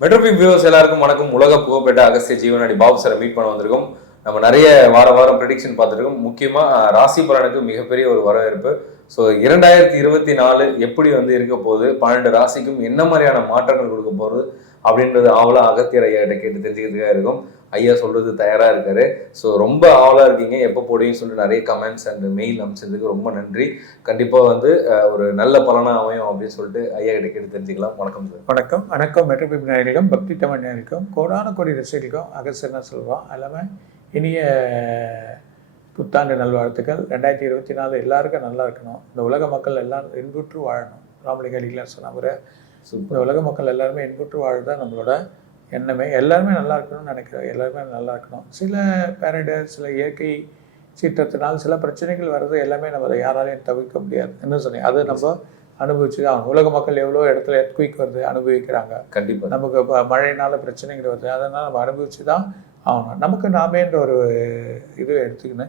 மெட்ரோபிக் viewers எல்லாருக்கும் வணக்கம். உலக புகழ்பெற்ற அகஸ்திய ஜீவனாடி பாபு சாரை மீட் பண்ண வந்திருக்கோம். நம்ம நிறைய வார வாரம் ப்ரெடிக்ஷன் பார்த்துருக்கோம். முக்கியமாக ராசி பலனுக்கு மிகப்பெரிய ஒரு வரவேற்பு. ஸோ இரண்டாயிரத்தி இருபத்தி நாலு எப்படி வந்து இருக்க போகுது? பன்னெண்டு ராசிக்கும் என்ன மாதிரியான மாற்றங்கள் கொடுக்க போகுது? அப்படின்றது ஆவலா அகத்தியர் ஐயா கிட்ட கேட்டு தெரிஞ்சுக்கிறதுக்காக இருக்கும். ஐயா சொல்றது தயாரா இருக்காரு. ஸோ ரொம்ப ஆவலா இருக்கீங்க. எப்போ போடுவீங்கன்னு சொல்லிட்டு நிறைய கமெண்ட்ஸ் அண்ட் மெயில் அனுப்பிச்சதுக்கு ரொம்ப நன்றி. கண்டிப்பா வந்து ஒரு நல்ல பலனா அமையும் அப்படின்னு சொல்லிட்டு ஐயா கிட்ட கேட்டு தெரிஞ்சுக்கலாம். வணக்கம் சார். வணக்கம். வணக்கம். மெட்ரோபிப் நேயர்களுக்கும் பக்தி தமிழ் நேயர்களுக்கும் கோடான கோடி ரசிகர்களுக்கும் அகசன செல்வம் எல்லாமே இனிய புத்தாண்டு நல்வாழ்த்துக்கள். ரெண்டாயிரத்தி இருபத்தி நாலு எல்லாருக்கும் நல்லா இருக்கணும். இந்த உலக மக்கள் எல்லாம் இன்புற்று வாழணும். ராமலிங்கடிகளார் சொன்ன முறை இந்த உலக மக்கள் எல்லாருமே இன்புற்று வாழ்தான் நம்மளோட எண்ணமே எல்லாருமே நல்லா இருக்கணும்னு நினைக்கிறோம் எல்லாருமே நல்லா இருக்கணும் சில பேரடைஸ் சில இயற்கை சீற்றத்தினால் சில பிரச்சனைகள் வர்றது எல்லாமே நம்ம அதை யாராலையும் தவிர்க்க முடியாது. என்ன சொன்னீங்க? அதை நம்ம அனுபவிச்சு தான். உலக மக்கள் எவ்வளோ இடத்துல எர்த்குயிக் வருது அனுபவிக்கிறாங்க. கண்டிப்பா. நமக்கு இப்போ மழைனால பிரச்சனைகள் வருது. அதனால் நம்ம அனுபவிச்சு தான் ஆகணும். நமக்கு நாமேன்ற ஒரு இது எடுத்துக்கின்னு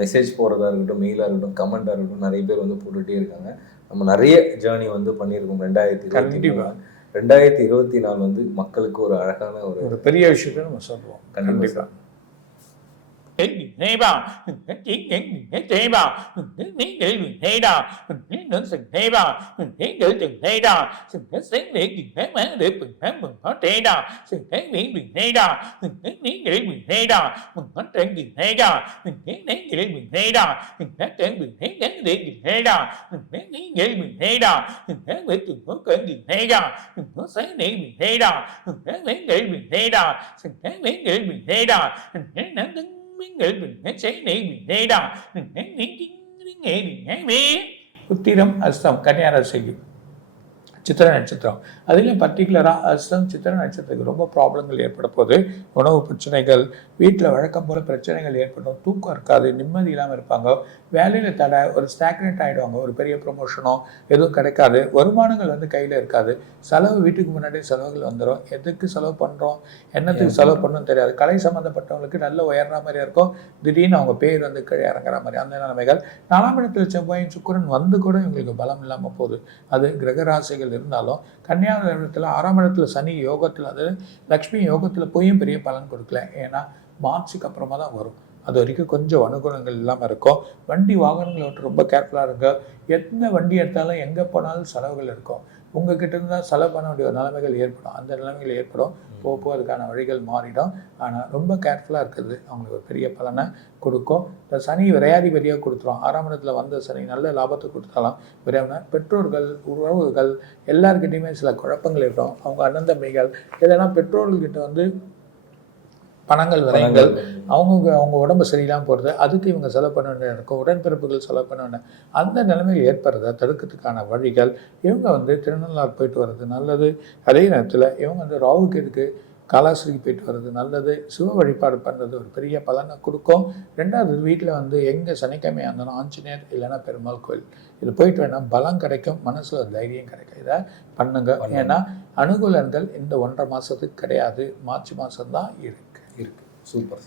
மெசேஜ் போடுறதா இருக்கட்டும் மெயிலாக இருக்கட்டும் கமெண்ட்டாக இருக்கட்டும் நிறைய பேர் வந்து போட்டுகிட்டே இருக்காங்க. நம்ம நிறைய ஜேர்னி வந்து பண்ணியிருக்கோம். ரெண்டாயிரத்தி இருபத்தி கண்டிப்பா. ரெண்டாயிரத்தி இருபத்தி நாலு வந்து மக்களுக்கு ஒரு அழகான ஒரு பெரிய விஷயத்தை நம்ம சொல்லுவோம் கண்டிப்பா கண்டிப்பாக thế vào chỉ những thế thế vào thế để mình thế đó thế nữa sừng thế vào thế để từng thế đó sừng thế sến để từng thế mãn để từng thế mình có thế đó sừng thế miễn mình thế đó sừng thế miễn để mình thế đó mình có thế mình thế đó sừng thế đến để mình thế đó sừng thế đến mình thế đến để mình thế đó sừng thế miễn để mình thế đó sừng thế để từng có cỡ mình thế đó sừng thế sến để mình thế đó sừng thế miễn để mình thế đó sừng thế miễn để mình thế đó sừng thế nắng đứng மிங்கள் பின்ன சென்னை பின்னேடா புத்திரம் அஸ்தம் கன்னியாரம் செய்யும் சித்திர நட்சத்திரம். அதிலும் பர்டிகுலராக அஸ்தம் சித்திர நட்சத்திரத்துக்கு ரொம்ப ப்ராப்ளங்கள் ஏற்பட போகுது. உணவு பிரச்சனைகள் வீட்டில் வழக்கம் போல் பிரச்சனைகள் ஏற்படும். தூக்கம் இருக்காது நிம்மதி இல்லாமல் இருப்பாங்க. வேலையில் தடை ஒரு ஸ்டாக்னேட் ஆகிடுவாங்க ஒரு பெரிய ப்ரொமோஷனோ எதுவும் கிடைக்காது. வருமானங்கள் வந்து கையில் இருக்காது. செலவு வீட்டுக்கு முன்னாடி செலவுகள் வந்துடும் எதுக்கு செலவு பண்ணுறோம் என்னத்துக்கு செலவு பண்ணணும் தெரியாது. கலை சம்மந்தப்பட்டவங்களுக்கு நல்ல உயர்ற மாதிரி இருக்கும். திடீர்னு அவங்க பேர் வந்து கீழே இறங்குற மாதிரி. அந்த நிலைமைகள். நாலாம் இடத்துல செவ்வாயும் சுக்கிரன் வந்து கூட இவங்களுக்கு பலம் இல்லாமல் போகுது. அது கிரகராசிகள் இருந்தாலும் கன்னியா இடத்துல ஆறாம் இடத்துல சனி யோகத்தில் அது லக்ஷ்மி யோகத்தில் போயும் பெரிய பலன் கொடுக்கல. ஏன்னா மார்ச்சுக்கு அப்புறமா தான் வரும். அது வரைக்கும் கொஞ்சம் அனுகூலங்கள் இல்லாமல் இருக்கும். வண்டி வாகனங்களை விட்டு ரொம்ப கேர்ஃபுல்லாக இருங்க. எந்த வண்டி எடுத்தாலும் எங்கே போனாலும் செலவுகள் இருக்கும். உங்ககிட்ட இருந்தால் செலவு பண்ண வேண்டிய நிலைமைகள் ஏற்படும். அந்த நிலைமைகள் ஏற்படும். போக போக அதுக்கான வழிகள் மாறிடும். ஆனால் ரொம்ப கேர்ஃபுல்லாக இருக்கிறது அவங்களுக்கு ஒரு பெரிய பலனை கொடுக்கும். இந்த சனி விரையாதிபதியாக கொடுத்துரும். ஆறாம் இடத்துல வந்த சனி நல்ல லாபத்தை கொடுத்தாலும். விரைவுனா பெற்றோர்கள் உறவுகள் எல்லாருக்கிட்டையுமே சில குழப்பங்கள் ஏற்படும். அவங்க அண்ணன் தம்பிகள் இல்லைன்னா பெற்றோர்கள்கிட்ட வந்து பணங்கள் விரயங்கள் அவங்க அவங்க உடம்பு சரியில்லாமல் போகிறது அதுக்கு இவங்க செலவு பண்ண வேண்டிய இருக்கும் உடன்பிறப்புகள் செலவு பண்ண வேண்டிய அந்த நிலைமையில் ஏற்படுறத தடுக்கிறதுக்கான வழிகள் இவங்க வந்து திருநள்ளாறு போயிட்டு வர்றது நல்லது. அதே நேரத்தில் இவங்க வந்து ராவுக்கு இருக்கு காலாஸ்திரிக்கு போயிட்டு வர்றது நல்லது. சிவ வழிபாடு பண்ணுறது ஒரு பெரிய பலனை கொடுக்கும். ரெண்டாவது வீட்டில் வந்து எங்கே சனிக்கிழமை இருந்தாலும் ஆஞ்சநேயர் இல்லைன்னா பெருமாள் கோயில். இது போயிட்டு வேணால் பலம் கிடைக்கும் மனசில் ஒரு தைரியம் கிடைக்கும். இதை பண்ணுங்க. ஏன்னா அனுகூலங்கள் இந்த ஒன்றரை மாதத்துக்கு கிடையாது. மார்ச் மாதம்தான் இருக்கு. இருக்கு சூப்பர்